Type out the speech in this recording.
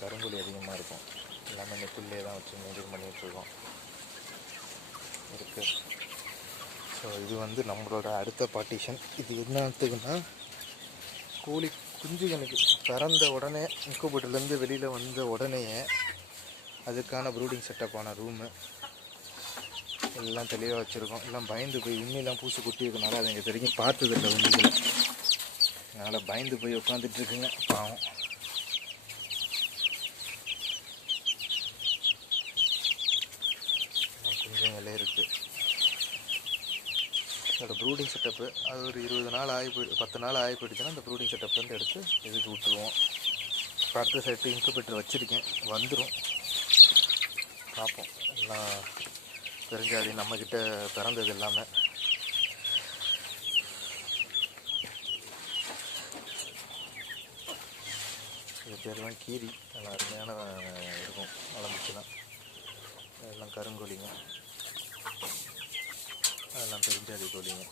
கருங்கோழி அதிகமாக இருக்கும். எல்லாமே நெட்டுள்ளே தான் வச்சு மெயின்டைன் பண்ணிகிட்ருக்கோம் இருக்குது. ஸோ இது வந்து நம்மளோட அடுத்த பார்ட்டிஷன். இது என்னத்துக்குன்னா, கோழி குஞ்சுகளுக்கு பிறந்த உடனே இன்குபேட்டர்லேருந்து வெளியில் வந்த உடனேயே அதுக்கான ப்ரூடிங் செட்டப்பான ரூமு எல்லாம் தெளிவாக வச்சுருக்கோம். எல்லாம் பயந்து போய் உண்மையெல்லாம் பூசி கொட்டியிருக்கனால அதை இது வரைக்கும் பார்த்ததில்லை உண்மைகளை. அதனால் பயந்து போய் உட்காந்துட்ருக்குங்க பாவம். குஞ்சுங்களே இருக்குது. அதோட ப்ரூடிங் செட்டப்பு அது ஒரு 20 நாள் ஆகி 10 நாள் ஆகி போயிடுச்சுன்னா அந்த ப்ரூடிங் செட்டப்லேருந்து எடுத்து இதுக்கு விட்டுருவோம். அடுத்த சைட்டு இன்குபேட்டர் வச்சுருக்கேன், வந்துடும், பார்ப்போம். எல்லாம் தெரிஞ்சாது நம்மக்கிட்ட பிறந்தது எல்லாமே. இது பேர்லாம் கீரி, நல்லா அருமையான இருக்கும் வளர்ந்துச்சுன்னா. அதெல்லாம் கருங்கோழிங்க, அதெல்லாம் பெருஞ்சாதி கோழிங்க.